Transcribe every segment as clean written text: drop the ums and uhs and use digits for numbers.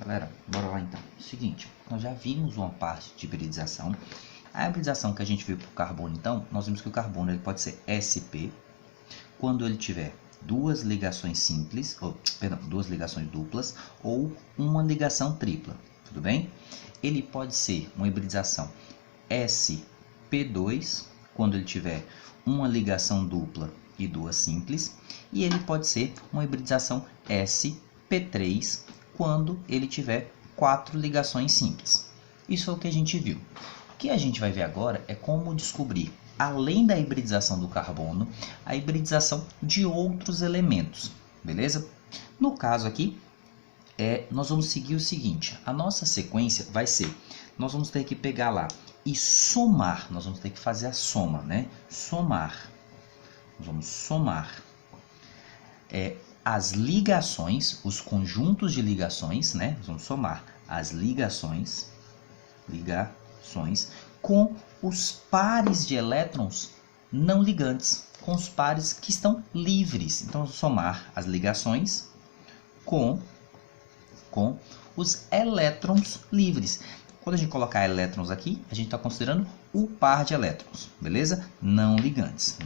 Galera, bora lá então. Seguinte, nós já vimos uma parte de hibridização. A hibridização que a gente viu para o carbono, então, nós vimos que o carbono ele pode ser sp quando ele tiver duas ligações simples, duas ligações duplas ou uma ligação tripla, tudo bem? Ele pode ser uma hibridização sp2 quando ele tiver uma ligação dupla e duas simples, e ele pode ser uma hibridização sp3 quando ele tiver quatro ligações simples. Isso é o que a gente viu. O que a gente vai ver agora é como descobrir, além da hibridização do carbono, a hibridização de outros elementos, beleza? No caso aqui, nós vamos seguir o seguinte, a nossa sequência vai ser, nós vamos ter que pegar lá e somar, nós vamos ter que fazer a soma, né? Nós vamos somar as ligações, os conjuntos de ligações, né? Nós vamos somar as ligações com os pares de elétrons não ligantes, com os pares que estão livres. Então, vamos somar as ligações com os elétrons livres. Quando a gente colocar elétrons aqui, a gente está considerando o par de elétrons, beleza? Não ligantes.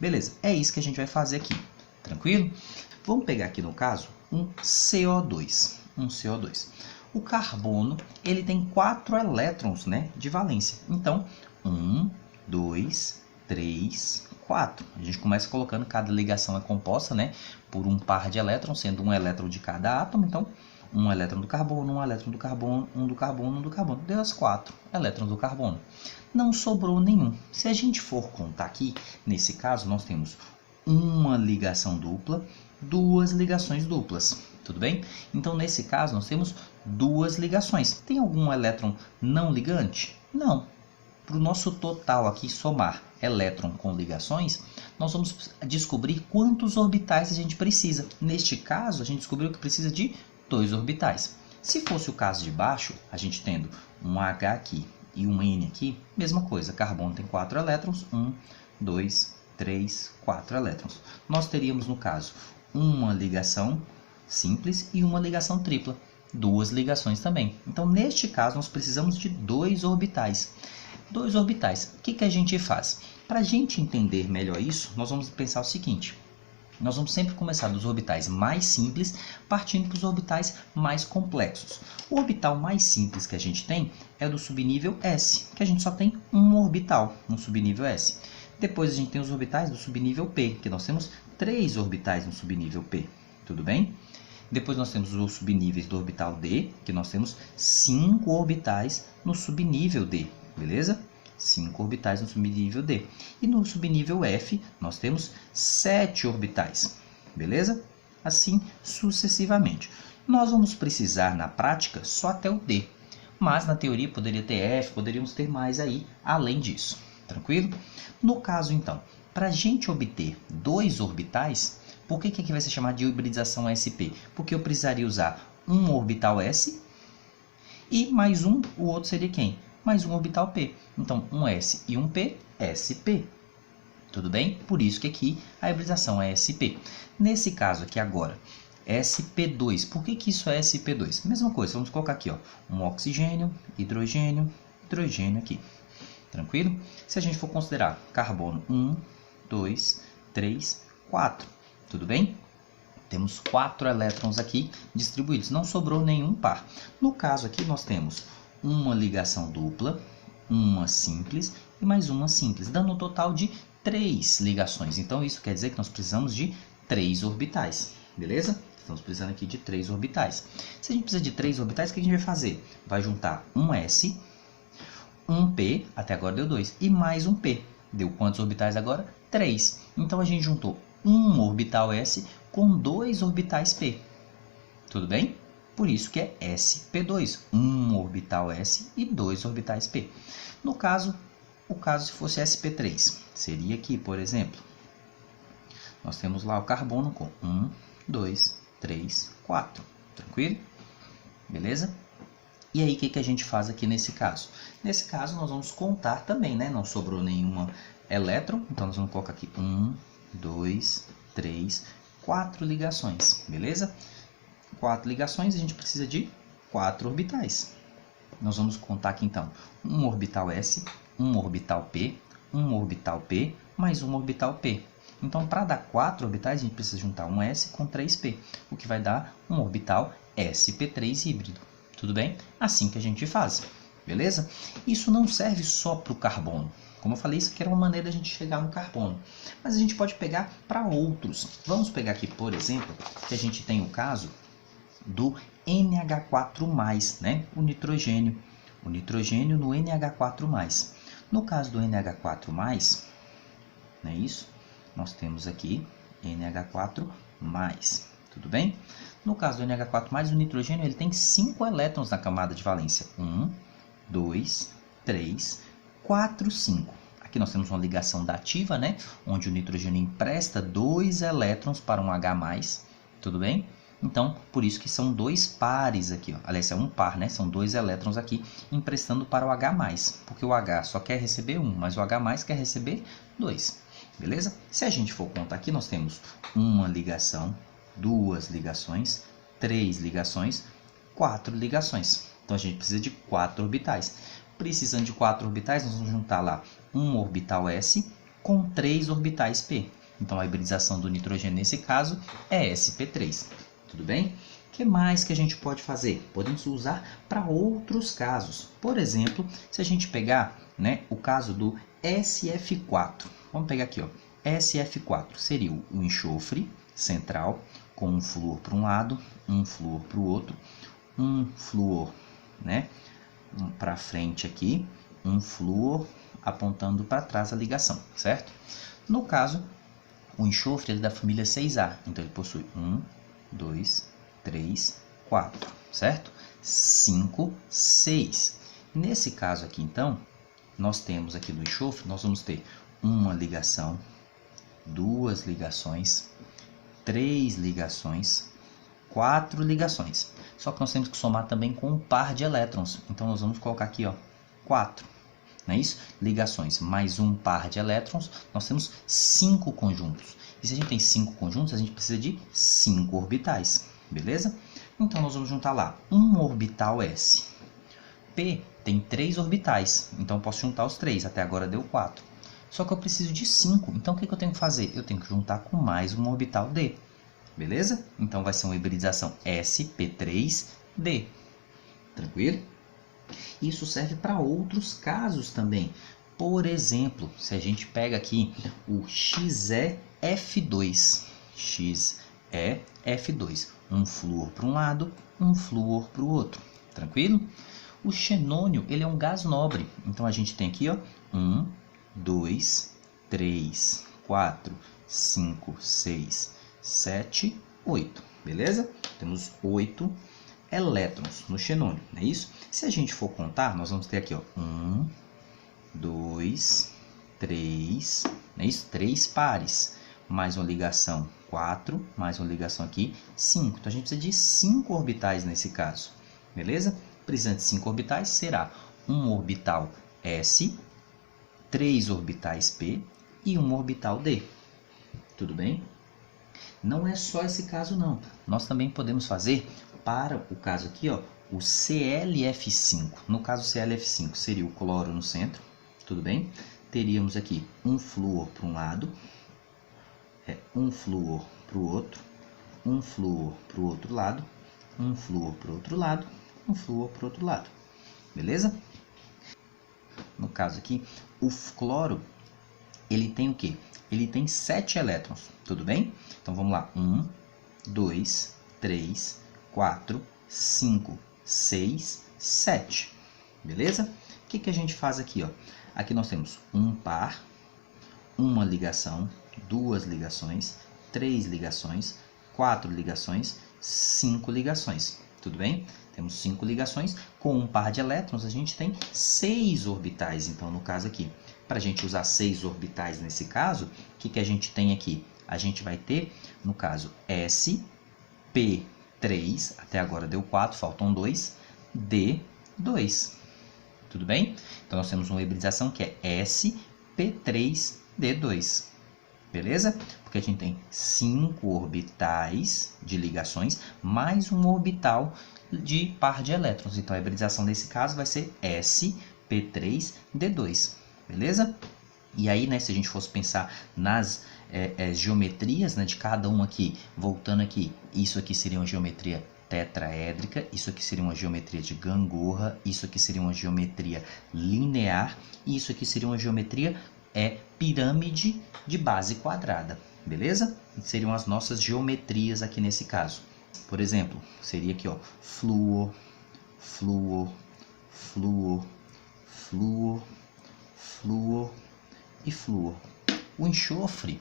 Beleza, é isso que a gente vai fazer aqui, tranquilo? Vamos pegar aqui no caso um CO2. O carbono, ele tem 4 elétrons, né, de valência. Então, 1, 2, 3, 4. A gente começa colocando, cada ligação é composta, né, por um par de elétrons, sendo um elétron de cada átomo. Então, um elétron do carbono, um elétron do carbono, um do carbono, um do carbono. Deu as 4 elétrons do carbono. Não sobrou nenhum. Se a gente for contar aqui, nesse caso, nós temos uma ligação dupla, duas ligações duplas. Tudo bem? Então, nesse caso, nós temos duas ligações. Tem algum elétron não ligante? Não. Para o nosso total aqui, somar elétron com ligações, nós vamos descobrir quantos orbitais a gente precisa. Neste caso, a gente descobriu que precisa de 2 orbitais. Se fosse o caso de baixo, a gente tendo um H aqui e um N aqui, mesma coisa. Carbono tem 4 elétrons, 1, 2, 3, 4 elétrons. Nós teríamos, no caso, uma ligação simples e uma ligação tripla. 2 ligações também. Então, neste caso, nós precisamos de 2 orbitais. 2 orbitais. O que a gente faz? Para a gente entender melhor isso, nós vamos pensar o seguinte. Nós vamos sempre começar dos orbitais mais simples, partindo para os orbitais mais complexos. O orbital mais simples que a gente tem é do subnível S, que a gente só tem um orbital no subnível S. Depois a gente tem os orbitais do subnível P, que nós temos 3 orbitais no subnível P. Tudo bem? Depois nós temos os subníveis do orbital D, que nós temos 5 orbitais no subnível D, beleza? 5 orbitais no subnível D. E no subnível F, nós temos 7 orbitais, beleza? Assim sucessivamente. Nós vamos precisar, na prática, só até o D. Mas, na teoria, poderia ter F, poderíamos ter mais aí, além disso. Tranquilo? No caso, então, para a gente obter 2 orbitais, por que aqui vai ser chamado de hibridização SP? Porque eu precisaria usar um orbital S e mais um, o outro seria quem? Mais um orbital P. Então, um S e um P, SP. Tudo bem? Por isso que aqui a hibridização é SP. Nesse caso aqui agora, sp2. Por que isso é sp2? Mesma coisa, vamos colocar aqui, ó, um oxigênio, hidrogênio, hidrogênio aqui. Tranquilo? Se a gente for considerar carbono 1, 2, 3, 4. Tudo bem? Temos 4 elétrons aqui distribuídos. Não sobrou nenhum par. No caso aqui nós temos uma ligação dupla, uma simples e mais uma simples, dando um total de 3 ligações. Então, isso quer dizer que nós precisamos de 3 orbitais, beleza? Estamos precisando aqui de 3 orbitais. Se a gente precisa de 3 orbitais, o que a gente vai fazer? Vai juntar um S, um P, até agora deu 2, e mais um P. Deu quantos orbitais agora? 3. Então, a gente juntou um orbital S com 2 orbitais P. Tudo bem? Por isso que é sp2, um orbital S e 2 orbitais P. No caso, se fosse sp3, seria aqui, por exemplo, nós temos lá o carbono com 1, 2, 3, 4. Tranquilo? Beleza? E aí, o que a gente faz aqui nesse caso? Nesse caso, nós vamos contar também, né? Não sobrou nenhuma elétron, então nós vamos colocar aqui 1, 2, 3, 4 ligações, beleza? 4 ligações, a gente precisa de 4 orbitais. Nós vamos contar aqui então um orbital S, um orbital P, um orbital P, mais um orbital P. Então, para dar 4 orbitais, a gente precisa juntar um S com 3P, o que vai dar um orbital sp3 híbrido. Tudo bem? Assim que a gente faz, beleza? Isso não serve só para o carbono. Como eu falei, isso aqui era uma maneira de a gente chegar no carbono. Mas a gente pode pegar para outros. Vamos pegar aqui, por exemplo, que a gente tem o caso do NH4+, né? O nitrogênio no NH4+. No caso do NH4+, não é isso? Nós temos aqui NH4+, tudo bem? No caso do NH4+, o nitrogênio ele tem 5 elétrons na camada de valência. 1, 2, 3, 4, 5. Aqui nós temos uma ligação dativa, né? Onde o nitrogênio empresta 2 elétrons para um H+, tudo bem? Então, por isso que são 2 pares aqui, ó. Aliás, é um par, né? São 2 elétrons aqui emprestando para o H+, porque o H só quer receber 1, mas o H+ quer receber 2, beleza? Se a gente for contar aqui, nós temos uma ligação, 2 ligações, 3 ligações, 4 ligações. Então, a gente precisa de 4 orbitais. Precisando de 4 orbitais, nós vamos juntar lá um orbital S com 3 orbitais P. Então, a hibridização do nitrogênio nesse caso é sp3. Tudo bem? O que mais que a gente pode fazer? Podemos usar para outros casos. Por exemplo, se a gente pegar, né, o caso do SF4. Vamos pegar aqui, ó. SF4 seria o enxofre central com um flúor para um lado, um flúor para o outro, um flúor, né, para frente aqui, um flúor apontando para trás a ligação, certo? No caso, o enxofre é da família 6A, então ele possui 1, 2, 3, 4, certo? 5, 6. Nesse caso aqui, então, nós temos aqui no enxofre, nós vamos ter uma ligação, 2 ligações, 3 ligações, 4 ligações. Só que nós temos que somar também com um par de elétrons. Então, nós vamos colocar aqui, ó, 4. Não é isso? Ligações mais um par de elétrons, nós temos 5 conjuntos. E se a gente tem 5 conjuntos, a gente precisa de 5 orbitais, beleza? Então, nós vamos juntar lá um orbital S. P tem 3 orbitais, então eu posso juntar os 3, até agora deu 4. Só que eu preciso de 5, então o que eu tenho que fazer? Eu tenho que juntar com mais um orbital D, beleza? Então, vai ser uma hibridização sp3d, tranquilo? Isso serve para outros casos também. Por exemplo, se a gente pega aqui o XeF2, XeF2, um flúor para um lado, um flúor para o outro, tranquilo? O xenônio, ele é um gás nobre, então a gente tem aqui, ó, 1, 2, 3, 4, 5, 6, 7, 8, beleza? Temos 8 elétrons no xenônio, não é isso? Se a gente for contar, nós vamos ter aqui, ó, 1, 2, 3, não é isso? 3 pares, mais uma ligação 4, mais uma ligação aqui 5. Então, a gente precisa de 5 orbitais nesse caso, beleza? Precisando de 5 orbitais, será um orbital S, 3 orbitais P e um orbital D. Tudo bem? Não é só esse caso, não. Nós também podemos fazer para o caso aqui, ó, o ClF5. No caso, o ClF5 seria o cloro no centro, tudo bem? Teríamos aqui um flúor para um lado, um flúor para o outro, um flúor para o outro lado, um flúor para o outro lado, um flúor para o outro lado, beleza? No caso aqui, o cloro, ele tem o quê? Ele tem 7 elétrons, tudo bem? Então, vamos lá. 1, 2, 3, 4, 5, 6, 7. Beleza? O que a gente faz aqui, ó? Aqui nós temos um par, uma ligação, 2 ligações, 3 ligações, 4 ligações, 5 ligações. Tudo bem? Temos 5 ligações. Com um par de elétrons, a gente tem 6 orbitais. Então, no caso aqui, para a gente usar 6 orbitais nesse caso, o que a gente tem aqui? A gente vai ter, no caso, SP3, até agora deu 4, faltam 2, D2. Tudo bem? Então, nós temos uma hibridização que é SP3D2. Beleza? porque a gente tem 5 orbitais de ligações mais um orbital de par de elétrons. Então a hibridização nesse caso vai ser sp3d2, beleza? E aí, né, se a gente fosse pensar nas geometrias, né, de cada um aqui, voltando aqui, isso aqui seria uma geometria tetraédrica, isso aqui seria uma geometria de gangorra, isso aqui seria uma geometria linear, e isso aqui seria uma geometria pirâmide de base quadrada, beleza? Seriam as nossas geometrias aqui nesse caso. Por exemplo, seria aqui, ó, flúor, flúor, flúor, flúor, flúor e flúor. O enxofre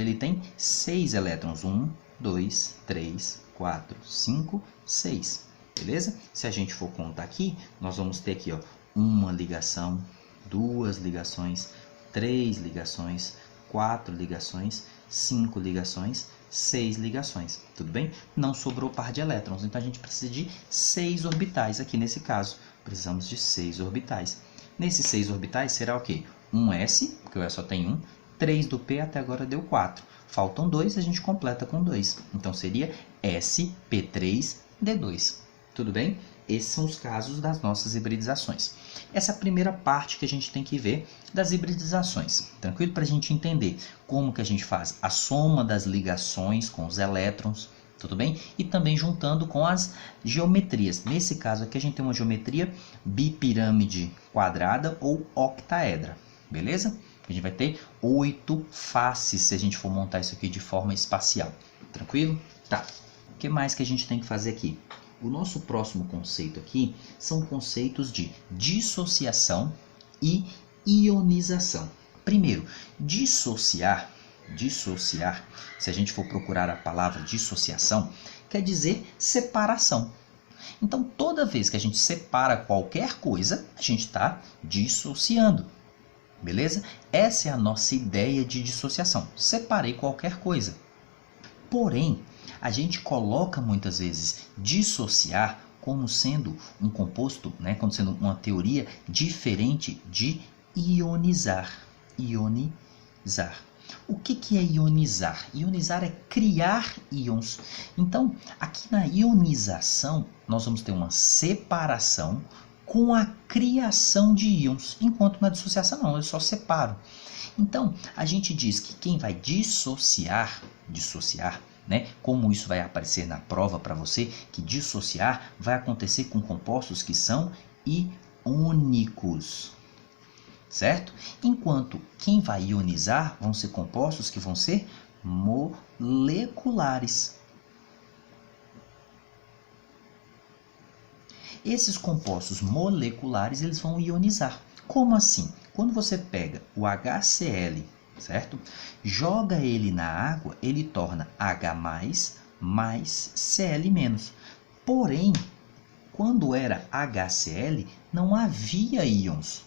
ele tem 6 elétrons, 1, 2, 3, 4, 5, 6, beleza? Se a gente for contar aqui, nós vamos ter aqui, ó, uma ligação, 2 ligações, 3 ligações, 4 ligações, 5 ligações, 6 ligações, tudo bem? Não sobrou par de elétrons, então a gente precisa de 6 orbitais aqui nesse caso. Precisamos de 6 orbitais. Nesses 6 orbitais será o quê? Um S, porque o S só tem 1, 3 do P até agora deu 4. Faltam 2 e a gente completa com 2. Então seria sp3d2. Tudo bem? Esses são os casos das nossas hibridizações. Essa é a primeira parte que a gente tem que ver das hibridizações. Tranquilo? Para a gente entender como que a gente faz a soma das ligações com os elétrons, tudo bem? E também juntando com as geometrias. Nesse caso aqui a gente tem uma geometria bipirâmide quadrada ou octaedra, beleza? A gente vai ter 8 faces se a gente for montar isso aqui de forma espacial. Tranquilo? Tá. O que mais que a gente tem que fazer aqui? O nosso próximo conceito aqui são conceitos de dissociação e ionização. Primeiro, dissociar, se a gente for procurar a palavra dissociação, quer dizer separação. Então, toda vez que a gente separa qualquer coisa, a gente está dissociando. Beleza? Essa é a nossa ideia de dissociação. Separei qualquer coisa. Porém, a gente coloca muitas vezes dissociar como sendo um composto, né, como sendo uma teoria diferente de ionizar. Ionizar. O que é ionizar? Ionizar é criar íons. Então, aqui na ionização, nós vamos ter uma separação com a criação de íons, enquanto na dissociação não, eu só separo. Então, a gente diz que quem vai dissociar, né, como isso vai aparecer na prova para você, que dissociar vai acontecer com compostos que são iônicos, certo? Enquanto quem vai ionizar vão ser compostos que vão ser moleculares. Esses compostos moleculares, eles vão ionizar. Como assim? Quando você pega o HCl, certo? Joga ele na água, ele torna H+, mais Cl-. Porém, quando era HCl, não havia íons.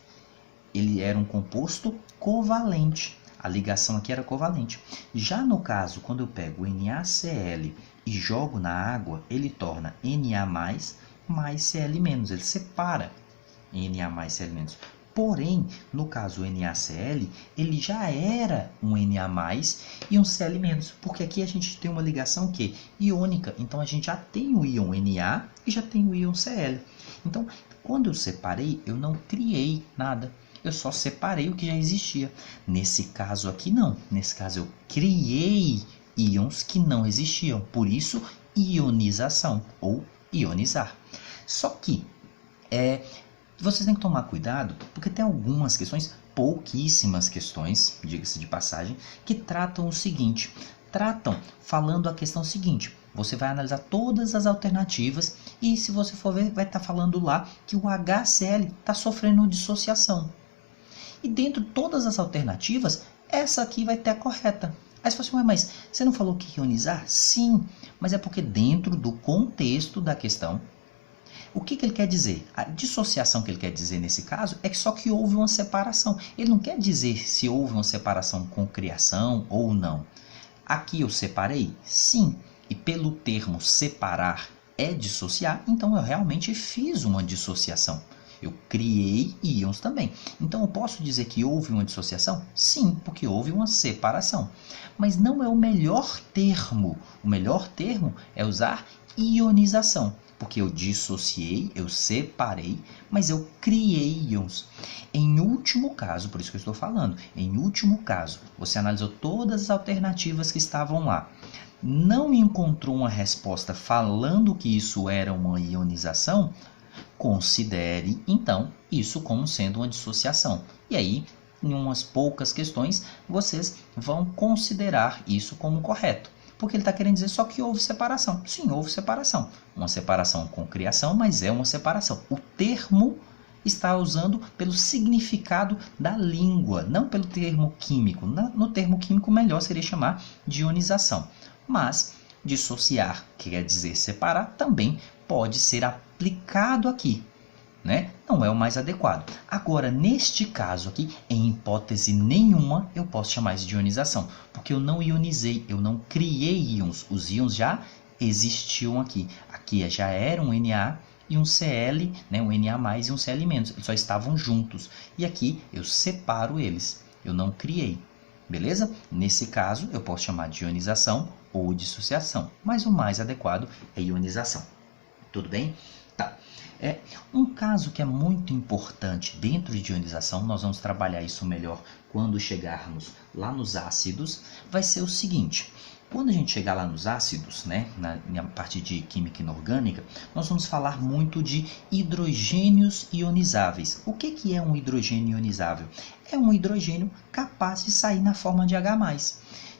Ele era um composto covalente. A ligação aqui era covalente. Já no caso, quando eu pego o NaCl e jogo na água, ele torna Na+, mais Cl-. Ele separa Na mais Cl-. Porém, no caso o NaCl, ele já era um Na+, e um Cl-, porque aqui a gente tem uma ligação que iônica, então a gente já tem o íon Na e já tem o íon Cl. Então, quando eu separei, eu não criei nada, eu só separei o que já existia. Nesse caso aqui não, nesse caso eu criei íons que não existiam, por isso ionização ou ionizar. Só que vocês têm que tomar cuidado, porque tem algumas questões, pouquíssimas questões, diga-se de passagem, que tratam o seguinte, falando a questão seguinte, você vai analisar todas as alternativas e se você for ver, vai estar falando lá que o HCl está sofrendo dissociação. E dentro de todas as alternativas, essa aqui vai ter a correta. Aí você fala assim, mas você não falou que ionizar? Sim, mas é porque dentro do contexto da questão, o que ele quer dizer? A dissociação que ele quer dizer nesse caso é que só que houve uma separação. Ele não quer dizer se houve uma separação com criação ou não. Aqui eu separei? Sim. E pelo termo separar é dissociar, então eu realmente fiz uma dissociação. eu criei íons também. Então eu posso dizer que houve uma dissociação? Sim, porque houve uma separação. Mas não é o melhor termo. O melhor termo é usar ionização, porque eu dissociei, eu separei, mas eu criei íons. Em último caso, por isso que eu estou falando, em último caso, você analisou todas as alternativas que estavam lá, não encontrou uma resposta falando que isso era uma ionização, considere, então, isso como sendo uma dissociação. E aí, em umas poucas questões, vocês vão considerar isso como correto. Porque ele está querendo dizer só que houve separação. Sim, houve separação. Uma separação com criação, mas é uma separação. O termo está usando pelo significado da língua, não pelo termo químico. No termo químico, melhor seria chamar de ionização. Mas dissociar, que quer dizer separar, também pode ser aplicado aqui, né? Não é o mais adequado. Agora, neste caso aqui, em hipótese nenhuma, eu posso chamar isso de ionização, porque eu não ionizei, eu não criei íons. Os íons já existiam aqui. Aqui já era um Na e um Cl, né? Um Na+, e um Cl-. Eles só estavam juntos. E aqui eu separo eles. Eu não criei. Beleza? Nesse caso, eu posso chamar de ionização ou dissociação, mas o mais adequado é ionização. Tudo bem? Tá. Um caso que é muito importante dentro de ionização, nós vamos trabalhar isso melhor quando chegarmos lá nos ácidos, vai ser o seguinte. Quando a gente chegar lá nos ácidos, né, na parte de química inorgânica, nós vamos falar muito de hidrogênios ionizáveis. O que é um hidrogênio ionizável? É um hidrogênio capaz de sair na forma de H+.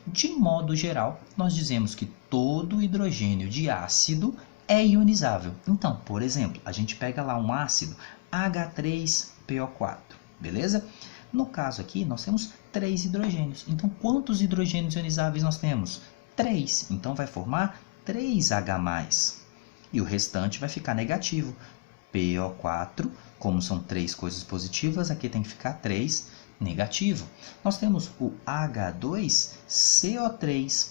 De modo geral, nós dizemos que todo hidrogênio de ácido é ionizável. Então, por exemplo, a gente pega lá um ácido H3PO4, beleza? No caso aqui, nós temos 3 hidrogênios. Então, quantos hidrogênios ionizáveis nós temos? 3. Então, vai formar 3H+. E o restante vai ficar negativo. PO4, como são 3 coisas positivas, aqui tem que ficar 3 negativo. Nós temos o H2CO3.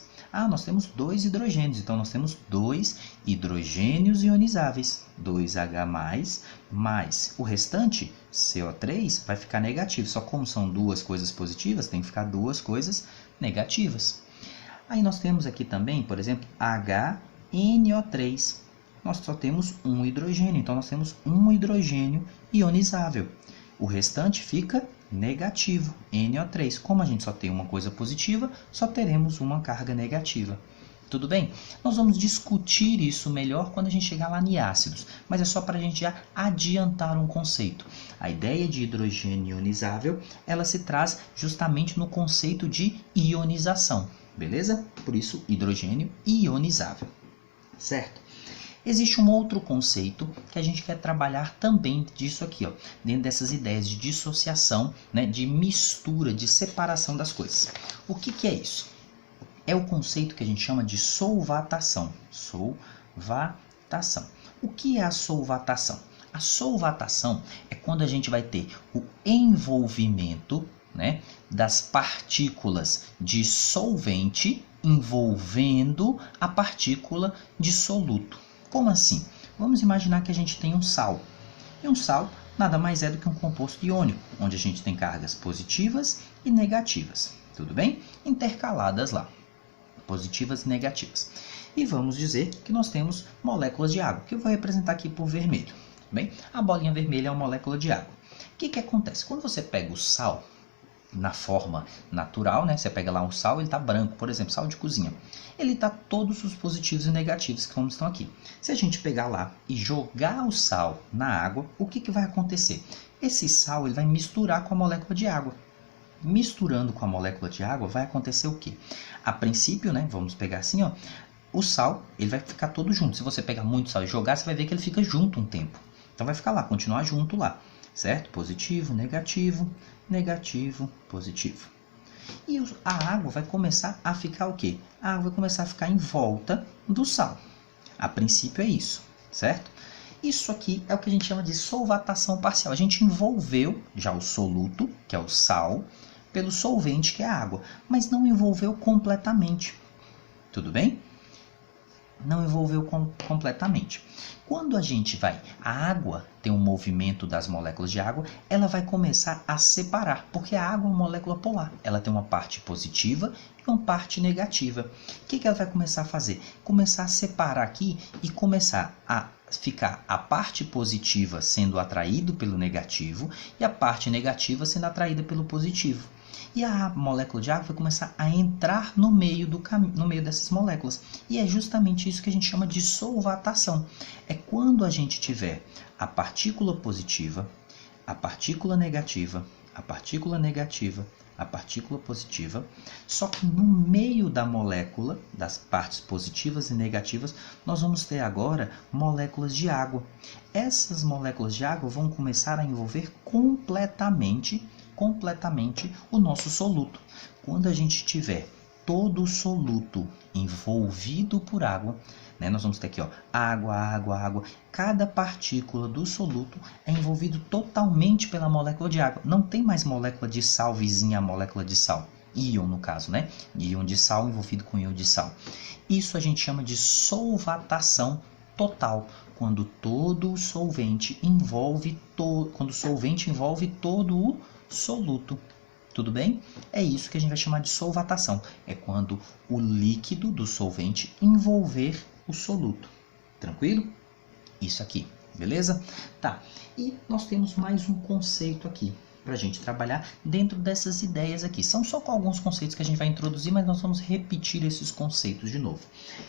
Nós temos 2 hidrogênios, então nós temos 2 hidrogênios ionizáveis. 2H+, mais o restante, CO3, vai ficar negativo. Só como são 2 coisas positivas, tem que ficar 2 coisas negativas. Aí nós temos aqui também, por exemplo, HNO3. Nós só temos um hidrogênio, então nós temos um hidrogênio ionizável. O restante fica negativo, NO3. Como a gente só tem uma coisa positiva, só teremos uma carga negativa. Tudo bem? Nós vamos discutir isso melhor quando a gente chegar lá em ácidos, mas é só para a gente já adiantar um conceito. A ideia de hidrogênio ionizável, ela se traz justamente no conceito de ionização, beleza? Por isso, hidrogênio ionizável, certo? Existe um outro conceito que a gente quer trabalhar também disso aqui, ó, dentro dessas ideias de dissociação, né, de mistura, de separação das coisas. O que é isso? É o conceito que a gente chama de solvatação. Solvatação. O que é a solvatação? A solvatação é quando a gente vai ter o envolvimento, né, das partículas de solvente envolvendo a partícula de soluto. Como assim? Vamos imaginar que a gente tem um sal. E um sal nada mais é do que um composto iônico, onde a gente tem cargas positivas e negativas. Tudo bem? Intercaladas lá. Positivas e negativas. E vamos dizer que nós temos moléculas de água, que eu vou representar aqui por vermelho. Bem, a bolinha vermelha é uma molécula de água. O que acontece? Quando você pega o sal na forma natural, né? Você pega lá um sal, ele está branco, por exemplo, sal de cozinha. Ele está todos os positivos e negativos que estão aqui. Se a gente pegar lá e jogar o sal na água, o que vai acontecer? Esse sal ele vai misturar com a molécula de água. Misturando com a molécula de água, vai acontecer o quê? A princípio, né? Vamos pegar assim, ó. O sal, ele vai ficar todo junto. Se você pegar muito sal e jogar, você vai ver que ele fica junto um tempo. Então vai ficar lá, continuar junto lá, certo? Positivo, negativo, negativo, positivo. E a água vai começar a ficar o quê? A água vai começar a ficar em volta do sal. A princípio é isso, certo? Isso aqui é o que a gente chama de solvatação parcial. A gente envolveu já o soluto, que é o sal, pelo solvente, que é a água, mas não envolveu completamente. Tudo bem? não envolveu completamente. Quando a água tem um movimento das moléculas de água, ela vai começar a separar, porque a água é uma molécula polar. Ela tem uma parte positiva e uma parte negativa. O que ela vai começar a fazer? Começar a separar aqui e começar a ficar a parte positiva sendo atraída pelo negativo e a parte negativa sendo atraída pelo positivo. E a molécula de água vai começar a entrar no meio dessas moléculas. E é justamente isso que a gente chama de solvatação. É quando a gente tiver a partícula positiva, a partícula negativa, a partícula negativa, a partícula positiva, só que no meio da molécula, das partes positivas e negativas, nós vamos ter agora moléculas de água. Essas moléculas de água vão começar a envolver completamente o nosso soluto. Quando a gente tiver todo o soluto envolvido por água, né, nós vamos ter aqui, ó, água, água, água. Cada partícula do soluto é envolvido totalmente pela molécula de água. Não tem mais molécula de sal vizinha à molécula de sal. Íon, no caso, né? Íon de sal envolvido com íon de sal. Isso a gente chama de solvatação total. Quando todo o solvente envolve todo o soluto. Tudo bem? É isso que a gente vai chamar de solvatação. É quando o líquido do solvente envolver o soluto. Tranquilo? Isso aqui, beleza? Tá. E nós temos mais um conceito aqui para a gente trabalhar dentro dessas ideias aqui. São só alguns conceitos que a gente vai introduzir, mas nós vamos repetir esses conceitos de novo.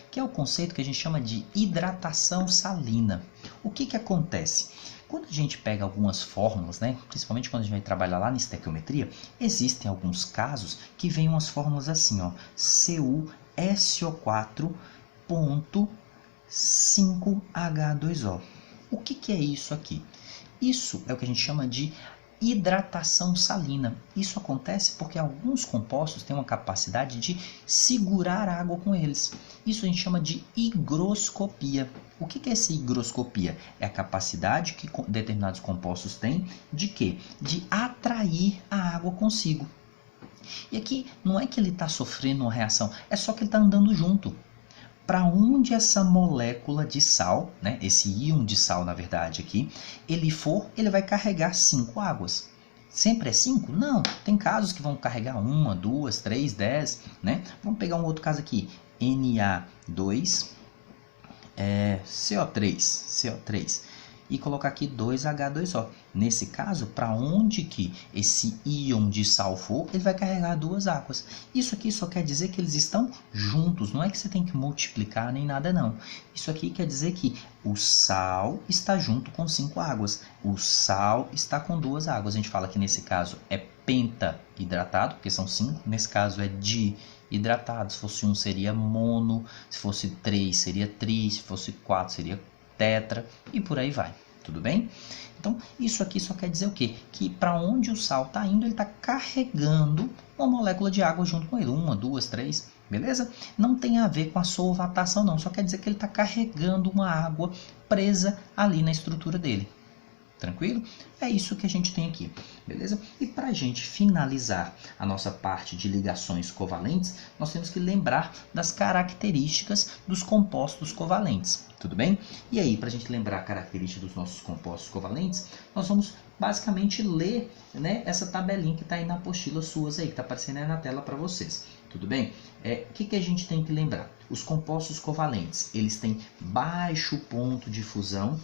Que é o conceito que a gente chama de hidratação salina. O que acontece? Quando a gente pega algumas fórmulas, né, principalmente quando a gente vai trabalhar lá na estequiometria, existem alguns casos que vêm umas fórmulas assim, ó, CuSO4.5H2O. O que é isso aqui? Isso é o que a gente chama de hidratação salina. Isso acontece porque alguns compostos têm uma capacidade de segurar água com eles. Isso a gente chama de higroscopia. O que é essa higroscopia? É a capacidade que determinados compostos têm de quê? De atrair a água consigo. E aqui não é que ele está sofrendo uma reação, é só que ele está andando junto. Para onde essa molécula de sal, né, esse íon de sal na verdade aqui, ele for, ele vai carregar 5 águas. Sempre é 5? Não, tem casos que vão carregar 1, 2, 3, 10, né? Vamos pegar um outro caso aqui, Na2, CO3, e colocar aqui 2H2O. Nesse caso, para onde que esse íon de sal for, ele vai carregar 2 águas. Isso aqui só quer dizer que eles estão juntos, não é que você tem que multiplicar nem nada não. Isso aqui quer dizer que o sal está junto com 5 águas, o sal está com 2 águas. A gente fala que nesse caso é penta-hidratado, porque são 5, nesse caso é dihidratado. Se fosse 1 seria mono, se fosse 3 seria tri, se fosse 4 seria tetra e por aí vai. Tudo bem? Então, isso aqui só quer dizer o quê? Que para onde o sal está indo, ele está carregando uma molécula de água junto com ele. 1, 2, 3, beleza? Não tem a ver com a solvatação, não. Só quer dizer que ele está carregando uma água presa ali na estrutura dele. Tranquilo? É isso que a gente tem aqui, beleza? E para a gente finalizar a nossa parte de ligações covalentes, nós temos que lembrar das características dos compostos covalentes, tudo bem? E aí, para a gente lembrar a característica dos nossos compostos covalentes, nós vamos basicamente ler, né, essa tabelinha que está aí na apostila suas aí, que está aparecendo aí na tela para vocês, tudo bem? O que a gente tem que lembrar? Os compostos covalentes, eles têm baixo ponto de fusão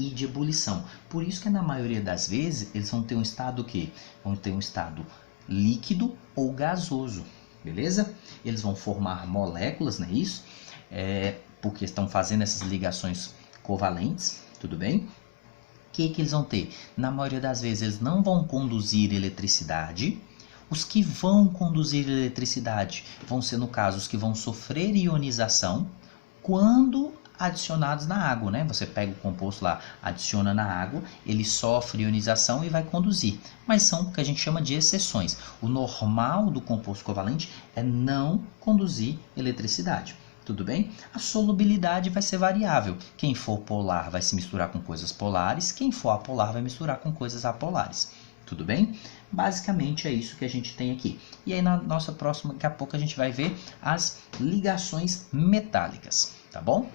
e de ebulição. Por isso que na maioria das vezes eles vão ter um estado o quê? Vão ter um estado líquido ou gasoso, beleza? Eles vão formar moléculas, não é isso? Porque estão fazendo essas ligações covalentes, tudo bem? O que eles vão ter? Na maioria das vezes eles não vão conduzir eletricidade. Os que vão conduzir eletricidade vão ser, no caso, os que vão sofrer ionização quando adicionados na água, né? Você pega o composto lá, adiciona na água, ele sofre ionização e vai conduzir. Mas são o que a gente chama de exceções. O normal do composto covalente é não conduzir eletricidade. Tudo bem? A solubilidade vai ser variável. Quem for polar vai se misturar com coisas polares, quem for apolar vai misturar com coisas apolares. Tudo bem? Basicamente é isso que a gente tem aqui. E aí na nossa próxima, daqui a pouco a gente vai ver as ligações metálicas. tá bom?